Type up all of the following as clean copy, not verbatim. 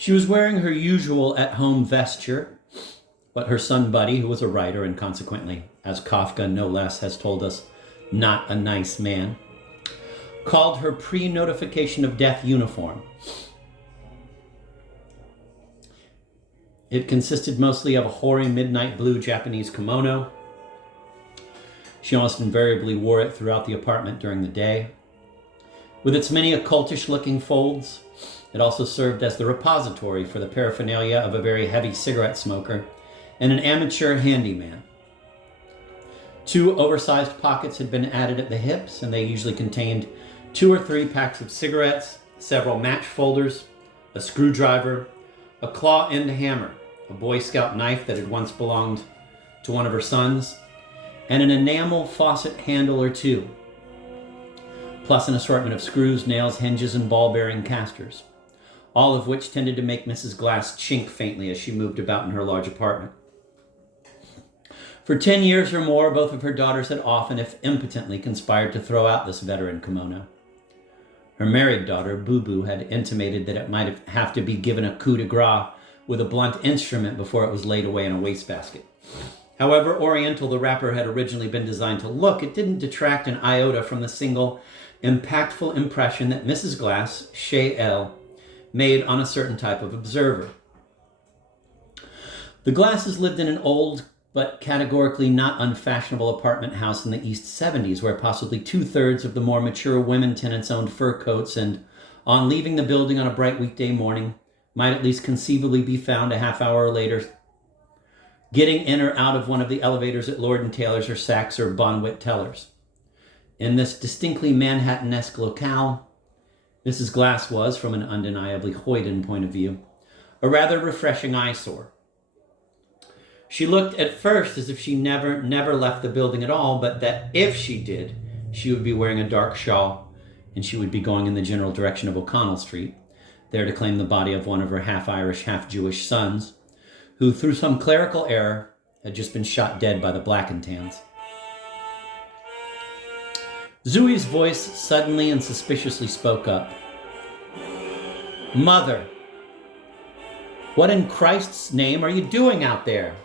She was wearing her usual at-home vesture, but her son Buddy, who was a writer and consequently, as Kafka no less has told us, not a nice man, called her pre-notification of death uniform. It consisted mostly of a hoary midnight blue Japanese kimono. She almost invariably wore it throughout the apartment during the day. With its many occultish-looking folds, it also served as the repository for the paraphernalia of a very heavy cigarette smoker and an amateur handyman. 2 oversized pockets had been added at the hips, and they usually contained 2 or 3 packs of cigarettes, several match folders, a screwdriver, a claw-end hammer, a Boy Scout knife that had once belonged to one of her sons, and an enamel faucet handle or 2, plus an assortment of screws, nails, hinges, and ball-bearing casters, all of which tended to make Mrs. Glass chink faintly as she moved about in her large apartment. For 10 years or more, both of her daughters had often, if impotently, conspired to throw out this veteran kimono. Her married daughter, Boo Boo, had intimated that it might have to be given a coup de grace with a blunt instrument before it was laid away in a wastebasket. However oriental the wrapper had originally been designed to look, it didn't detract an iota from the single, impactful impression that Mrs. Glass, chez elle, made on a certain type of observer. The Glasses lived in an old but categorically not unfashionable apartment house in the East 70s, where possibly 2/3 of the more mature women tenants owned fur coats and, on leaving the building on a bright weekday morning, might at least conceivably be found a half hour later getting in or out of one of the elevators at Lord & Taylor's or Saks or Bonwit Tellers. In this distinctly Manhattan-esque locale, Mrs. Glass was, from an undeniably hoyden point of view, a rather refreshing eyesore. She looked at first as if she never left the building at all, but that if she did, she would be wearing a dark shawl, and she would be going in the general direction of O'Connell Street, there to claim the body of one of her half-Irish, half-Jewish sons, who, through some clerical error, had just been shot dead by the Black and Tans. Zooey's voice suddenly and suspiciously spoke up. "Mother, what in Christ's name are you doing out there?"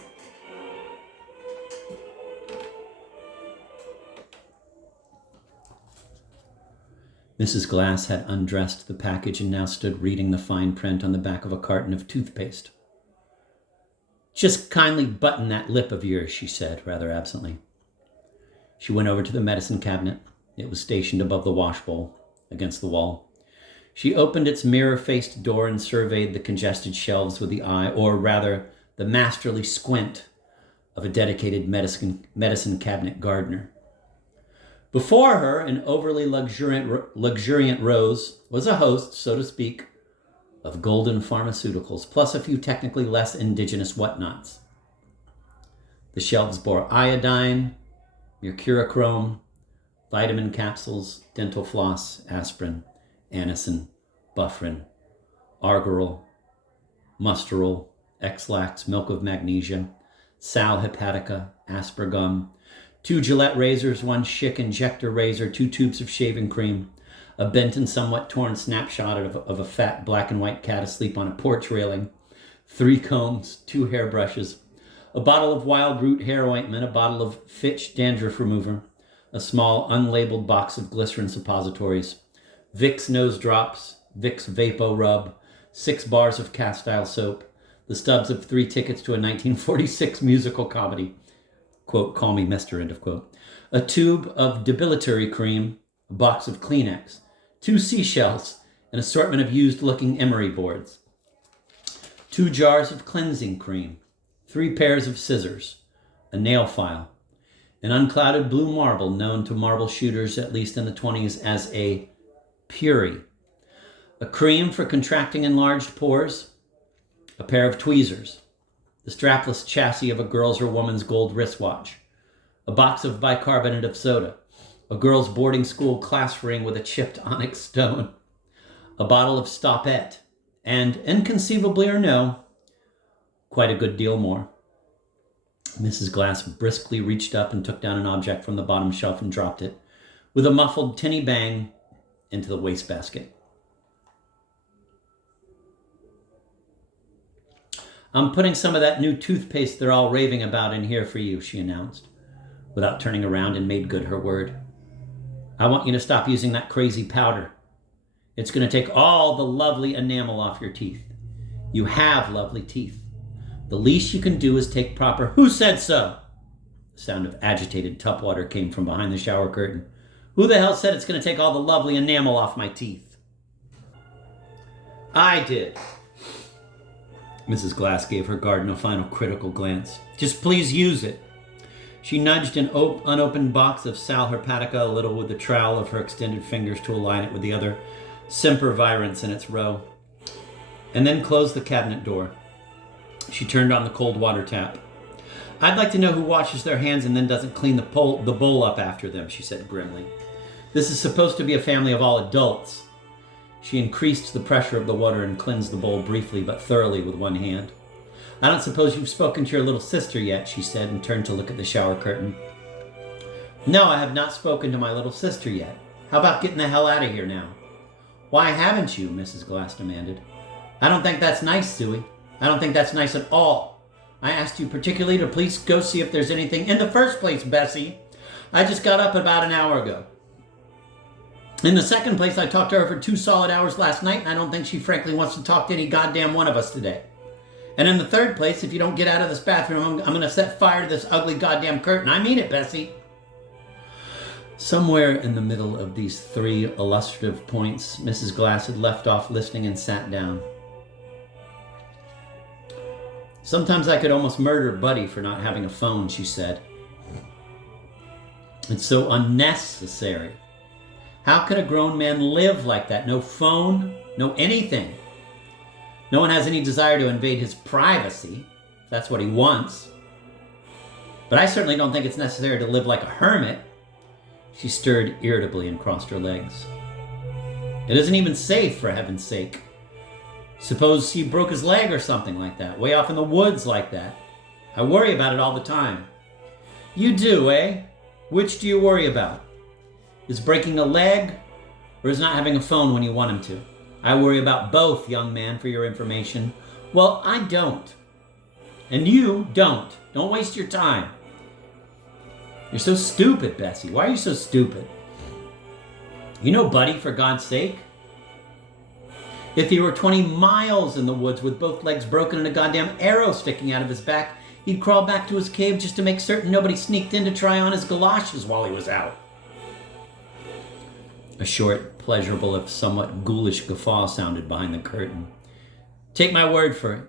Mrs. Glass had undressed the package and now stood reading the fine print on the back of a carton of toothpaste. "Just kindly button that lip of yours," she said, rather absently. She went over to the medicine cabinet. It was stationed above the washbowl, against the wall. She opened its mirror-faced door and surveyed the congested shelves with the eye, or rather, the masterly squint of a dedicated medicine cabinet gardener. Before her, in overly luxuriant rows, was a host, so to speak, of golden pharmaceuticals, plus a few technically less indigenous whatnots. The shelves bore iodine, mercurochrome, vitamin capsules, dental floss, aspirin, anisin, bufferin, argyrol, musterol, X-Lax, milk of magnesia, sal hepatica, aspergum, 2 Gillette razors, 1 Schick injector razor, 2 tubes of shaving cream, a bent and somewhat torn snapshot of a fat black and white cat asleep on a porch railing, 3 combs, 2 hairbrushes, a bottle of wild root hair ointment, a bottle of Fitch dandruff remover, a small unlabeled box of glycerin suppositories, Vicks nose drops, Vicks Vapo Rub, 6 bars of cast-iron soap, the stubs of 3 tickets to a 1946 musical comedy, quote, "Call me Mister," end of quote, a tube of depilatory cream, a box of Kleenex, 2 seashells, an assortment of used-looking emery boards, 2 jars of cleansing cream, 3 pairs of scissors, a nail file, an unclouded blue marble known to marble shooters, at least in the 20s, as a puri, a cream for contracting enlarged pores, a pair of tweezers, the strapless chassis of a girl's or woman's gold wristwatch, a box of bicarbonate of soda, a girl's boarding school class ring with a chipped onyx stone, a bottle of Stopette, and, inconceivably or no, quite a good deal more. Mrs. Glass briskly reached up and took down an object from the bottom shelf and dropped it, with a muffled tinny bang, into the wastebasket. I'm putting some of that new toothpaste they're all raving about in here for you, she announced, without turning around, and made good her word. I want you to stop using that crazy powder. It's going to take all the lovely enamel off your teeth. You have lovely teeth. The least you can do is take proper... Who said so? The sound of agitated tupwater came from behind the shower curtain. Who the hell said it's going to take all the lovely enamel off my teeth? I did. Mrs. Glass gave her garden a final critical glance. Just please use it. She nudged an unopened box of sal herpatica a little with the trowel of her extended fingers to align it with the other sempervirens in its row, and then closed the cabinet door. She turned on the cold water tap. I'd like to know who washes their hands and then doesn't clean the bowl up after them, she said grimly. This is supposed to be a family of all adults. She increased the pressure of the water and cleansed the bowl briefly but thoroughly with one hand. I don't suppose you've spoken to your little sister yet, she said, and turned to look at the shower curtain. No, I have not spoken to my little sister yet. How about getting the hell out of here now? Why haven't you? Mrs. Glass demanded. I don't think that's nice, Zooey. I don't think that's nice at all. I asked you particularly to please go see if there's anything in the first place, Bessie. I just got up about an hour ago. In the second place, I talked to her for 2 solid hours last night, and I don't think she frankly wants to talk to any goddamn one of us today. And in the third place, if you don't get out of this bathroom, I'm going to set fire to this ugly goddamn curtain. I mean it, Bessie. Somewhere in the middle of these 3 illustrative points, Mrs. Glass had left off listening and sat down. Sometimes I could almost murder Buddy for not having a phone, she said. It's so unnecessary. How can a grown man live like that? No phone, no anything. No one has any desire to invade his privacy, if that's what he wants. But I certainly don't think it's necessary to live like a hermit. She stirred irritably and crossed her legs. It isn't even safe, for heaven's sake. Suppose he broke his leg or something like that, way off in the woods like that. I worry about it all the time. You do, eh? Which do you worry about? Is breaking a leg, or is not having a phone when you want him to? I worry about both, young man, for your information. Well, I don't. And you don't. Don't waste your time. You're so stupid, Bessie. Why are you so stupid? You know Buddy, for God's sake. If he were 20 miles in the woods with both legs broken and a goddamn arrow sticking out of his back, he'd crawl back to his cave just to make certain nobody sneaked in to try on his galoshes while he was out. A short, pleasurable, if somewhat ghoulish guffaw sounded behind the curtain. Take my word for it.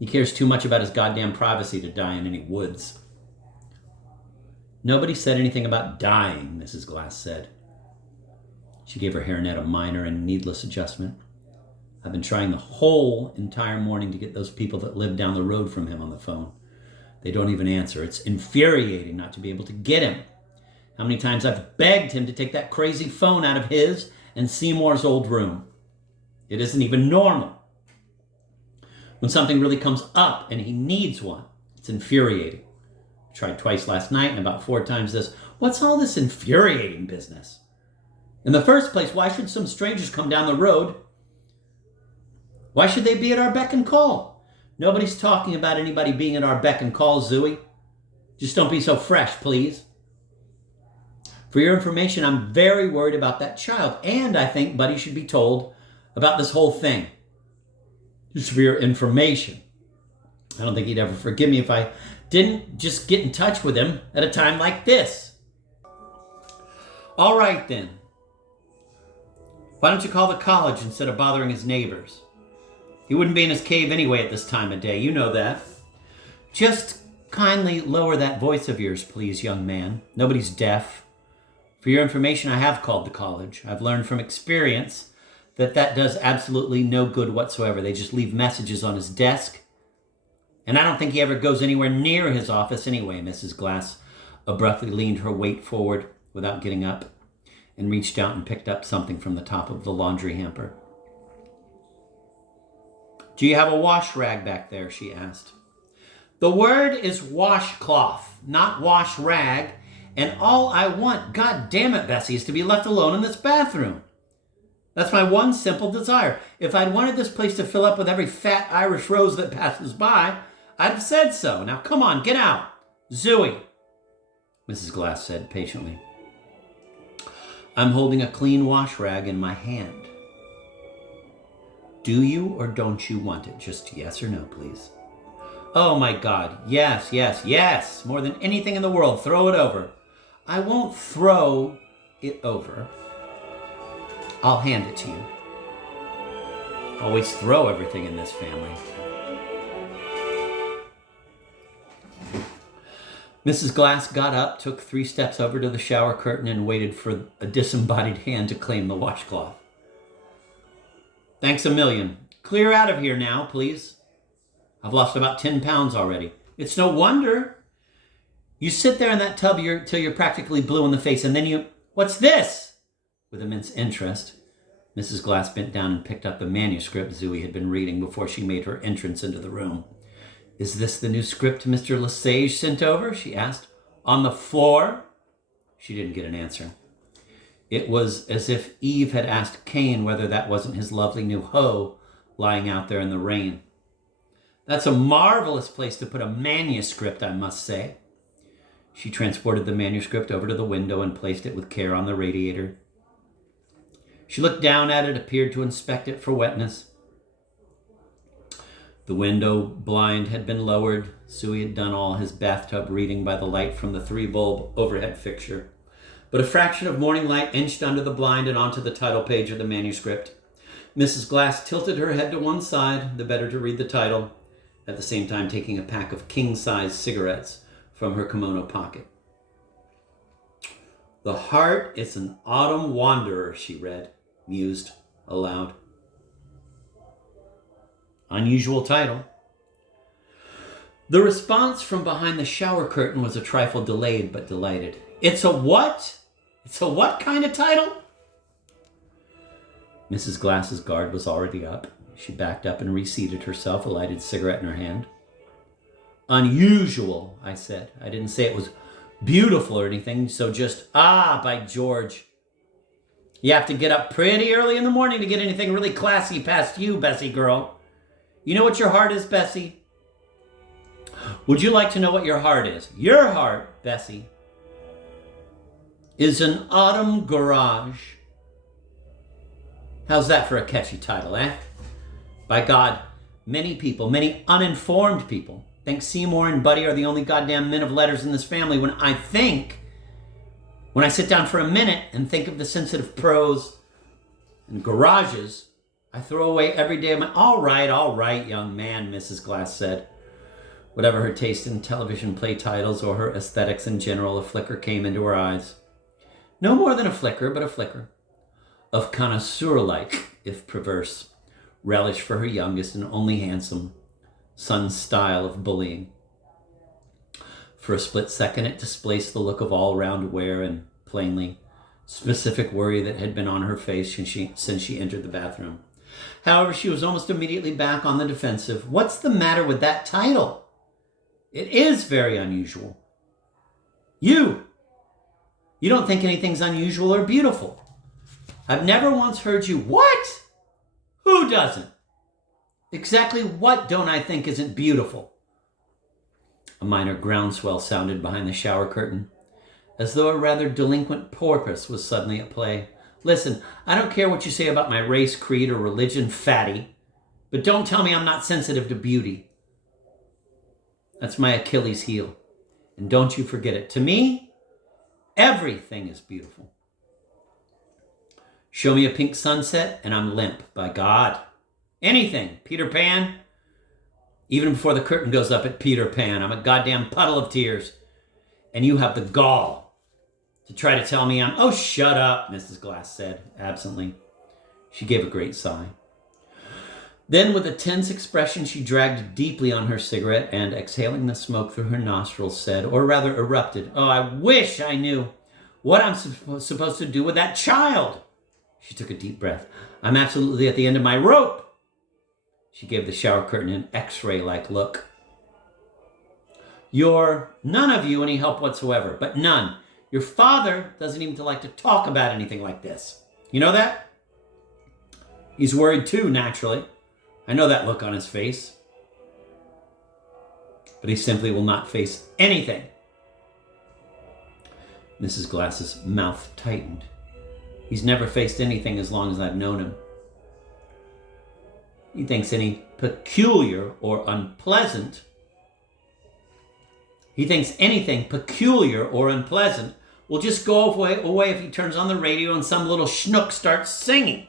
He cares too much about his goddamn privacy to die in any woods. Nobody said anything about dying, Mrs. Glass said. She gave her hairnet a minor and needless adjustment. I've been trying the whole entire morning to get those people that live down the road from him on the phone. They don't even answer. It's infuriating not to be able to get him. How many times I've begged him to take that crazy phone out of his and Seymour's old room. It isn't even normal. When something really comes up and he needs one, it's infuriating. I tried twice last night and about 4 times this. What's all this infuriating business? In the first place, why should some strangers come down the road? Why should they be at our beck and call? Nobody's talking about anybody being at our beck and call, Zooey. Just don't be so fresh, please. For your information, I'm very worried about that child, and I think Buddy should be told about this whole thing. Just for your information. I don't think he'd ever forgive me if I didn't just get in touch with him at a time like this. All right, then. Why don't you call the college instead of bothering his neighbors? He wouldn't be in his cave anyway at this time of day. You know that. Just kindly lower that voice of yours, please, young man. Nobody's deaf. For your information, I have called the college. I've learned from experience that does absolutely no good whatsoever. They just leave messages on his desk. And I don't think he ever goes anywhere near his office anyway. Mrs. Glass abruptly leaned her weight forward without getting up and reached out and picked up something from the top of the laundry hamper. Do you have a wash rag back there? She asked. The word is washcloth, not wash rag. And all I want, God damn it, Bessie, is to be left alone in this bathroom. That's my one simple desire. If I'd wanted this place to fill up with every fat Irish rose that passes by, I'd have said so. Now come on, get out. Zooey, Mrs. Glass said patiently. I'm holding a clean wash rag in my hand. Do you or don't you want it? Just yes or no, please. Oh my God, yes, yes, yes. More than anything in the world, throw it over. I won't throw it over. I'll hand it to you. Always throw everything in this family. Mrs. Glass got up, took 3 steps over to the shower curtain, and waited for a disembodied hand to claim the washcloth. Thanks a million. Clear out of here now, please. I've lost about 10 pounds already. It's no wonder. You sit there in that tub till you're practically blue in the face, and then you... What's this? With immense interest, Mrs. Glass bent down and picked up the manuscript Zooey had been reading before she made her entrance into the room. Is this the new script Mr. Lesage sent over? She asked. On the floor? She didn't get an answer. It was as if Eve had asked Cain whether that wasn't his lovely new hoe lying out there in the rain. That's a marvelous place to put a manuscript, I must say. She transported the manuscript over to the window and placed it with care on the radiator. She looked down at it, appeared to inspect it for wetness. The window blind had been lowered. Zooey had done all his bathtub reading by the light from the 3-bulb overhead fixture. But a fraction of morning light inched under the blind and onto the title page of the manuscript. Mrs. Glass tilted her head to one side, the better to read the title, at the same time taking a pack of king-size cigarettes from her kimono pocket. The heart is an autumn wanderer, she read, mused aloud. Unusual title. The response from behind the shower curtain was a trifle delayed but delighted. It's a what? It's a what kind of title? Mrs. Glass's guard was already up. She backed up and reseated herself, a lighted cigarette in her hand. Unusual, I said. I didn't say it was beautiful or anything, so just, by George. You have to get up pretty early in the morning to get anything really classy past you, Bessie girl. You know what your heart is, Bessie? Would you like to know what your heart is? Your heart, Bessie, is an autumn garage. How's that for a catchy title, eh? By God, many people, many uninformed people, think Seymour and Buddy are the only goddamn men of letters in this family when I sit down for a minute and think of the sensitive prose and garages, I throw away every day of my... All right, young man, Mrs. Glass said. Whatever her taste in television play titles or her aesthetics in general, a flicker came into her eyes. No more than a flicker, but a flicker. Of connoisseur-like, if perverse, relish for her youngest and only handsome son's style of bullying. For a split second, it displaced the look of all-round wear and, plainly, specific worry that had been on her face since she entered the bathroom. However, she was almost immediately back on the defensive. What's the matter with that title? It is very unusual. You don't think anything's unusual or beautiful. I've never once heard you... What? Who doesn't? Exactly what don't I think isn't beautiful? A minor groundswell sounded behind the shower curtain, as though a rather delinquent porpoise was suddenly at play. Listen, I don't care what you say about my race, creed, or religion, fatty, but don't tell me I'm not sensitive to beauty. That's my Achilles heel, and don't you forget it. To me, everything is beautiful. Show me a pink sunset, and I'm limp, by God. Anything, Peter Pan. Even before the curtain goes up at Peter Pan, I'm a goddamn puddle of tears. And you have the gall to try to tell me I'm... Oh, shut up, Mrs. Glass said, absently. She gave a great sigh. Then, with a tense expression, she dragged deeply on her cigarette and, exhaling the smoke through her nostrils, said, or rather erupted, "Oh, I wish I knew what I'm supposed to do with that child." She took a deep breath. "I'm absolutely at the end of my rope." She gave the shower curtain an X-ray-like look. "You're, none of you, any help whatsoever, but none. Your father doesn't even like to talk about anything like this. You know that?" He's worried too, naturally. I know that look on his face. But he simply will not face anything. Mrs. Glass's mouth tightened. He's never faced anything as long as I've known him. He thinks any peculiar or unpleasant. He thinks anything peculiar or unpleasant will just go away if he turns on the radio and some little schnook starts singing.